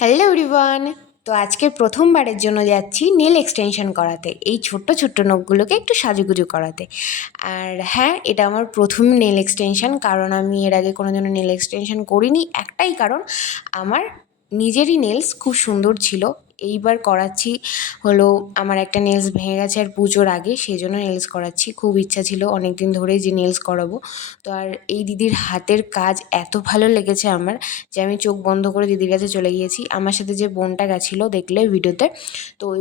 Hello everyone. তো আজকে প্রথমবারের জন্য যাচ্ছি নেল এক্সটেনশন করাতে, এই ছোট্ট ছোট্ট নখগুলোকে একটু সাজুগুজু করাতে। আর হ্যাঁ, এটা আমার প্রথম নেল এক্সটেনশন, কারণ আমি এর আগে কোনো দিনও নেল এক্সটেনশন করিনি। একটাই কারণ, আমার নিজেরই নেলস খুব সুন্দর ছিল। এইবার করাচ্ছি হলো, আমার একটা নেলস ভেঙে গেছে আর পুজোর আগে, সেই জন্য নেলস করাচ্ছি। খুব ইচ্ছা ছিল অনেক দিন ধরেই যে নেলস করাবো। তো আর এই দিদির হাতের কাজ এত ভালো লেগেছে আমার, যে আমি চোখ বন্ধ করে দিদির কাছে চলে গিয়েছি। আমার সাথে যে বোনটা গেছিলো দেখলে ভিডিওতে, তো ওই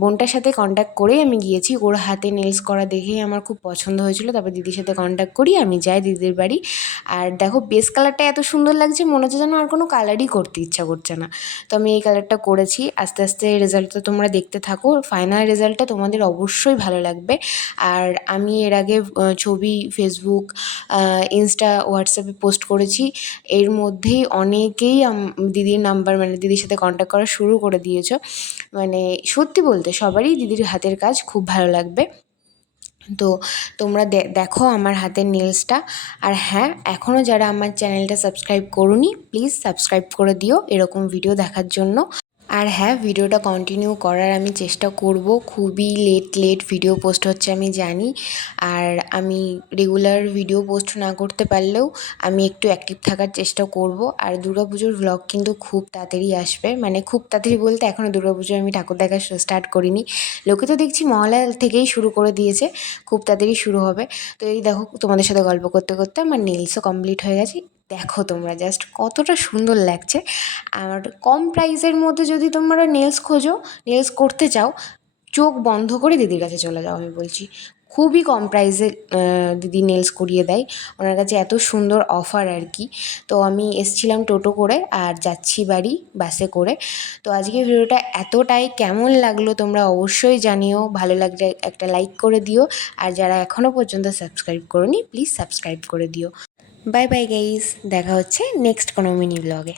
বোনটার সাথে কন্ট্যাক্ট করেই আমি গিয়েছি। ওর হাতে নেলস করা দেখেই আমার খুব পছন্দ হয়েছিল। তারপর দিদির সাথে কন্ট্যাক্ট করি, আমি যাই দিদির বাড়ি। আর দেখো, বেস কালারটা এত সুন্দর লাগছে, মনে হচ্ছে যেন আর কোনো কালারই করতে ইচ্ছা করছে না। তো আমি এই কালারটা করেছি। আস্তে আস্তে রেজাল্টটা তোমরা দেখতে থাকো, ফাইনাল রেজাল্টটা তোমাদের অবশ্যই ভালো লাগবে। আর আমি এর আগে ছবি ফেসবুক, ইনস্টা, হোয়াটসঅ্যাপে পোস্ট করেছি। এর মধ্যেই অনেকেই দিদির নাম্বার, মানে দিদির সাথে কন্ট্যাক্ট করা শুরু করে দিয়েছো। মানে সত্যি বলতে সবারই দিদির হাতের কাজ খুব ভালো লাগবে। তো তোমরা দেখো আমার হাতের নেলসটা। আর হ্যাঁ, এখনও যারা আমার চ্যানেলটা সাবস্ক্রাইব করোনি, প্লিজ সাবস্ক্রাইব করে দিও এরকম ভিডিও দেখার জন্য। আর হ্যাঁ, ভিডিওটা কন্টিনিউ করার আমি চেষ্টা করব। খুবই লেট ভিডিও পোস্ট হচ্ছে আমি জানি। আর আমি রেগুলার ভিডিও পোস্ট না করতে পারলেও আমি একটু অ্যাক্টিভ থাকার চেষ্টা করব। আর দুর্গাপুজোর ভ্লগ কিন্তু খুব তাড়াতাড়ি আসবে, মানে খুব তাড়াতাড়ি বলতে এখনও দুর্গাপুজোয় আমি ঠাকুর দেখা স্টার্ট করিনি। লোকে তো দেখছি মহালয়া থেকেই শুরু করে দিয়েছে, খুব তাড়াতাড়ি শুরু হবে। তো এই দেখো, তোমাদের সাথে গল্প করতে করতে আমার নেলসও কমপ্লিট হয়ে গেছে। দেখো তোমরা জাস্ট কতটা সুন্দর লাগছে। আর কম প্রাইসের মধ্যে যদি তোমরা নেলস খোঁজো, নেলস করতে চাও, চোখ বন্ধ করে দিদির কাছে চলে যাও। আমি বলছি, খুবই কম প্রাইসে দিদি নেলস করিয়ে দেয়। ওনার কাছে এত সুন্দর অফার আর কি। তো আমি এসছিলাম টোটো করে আর যাচ্ছি বাড়ি বাসে করে। তো আজকে ভিডিওটা এতটাই, কেমন লাগলো তোমরা অবশ্যই জানিও। ভালো লাগলে একটা লাইক করে দিও। আর যারা এখনও পর্যন্ত সাবস্ক্রাইব করোনি, প্লিজ সাবস্ক্রাইব করে দিও। বাই বাই গাইস, দেখা হচ্ছে নেক্সট কোনো মিনি ব্লগে।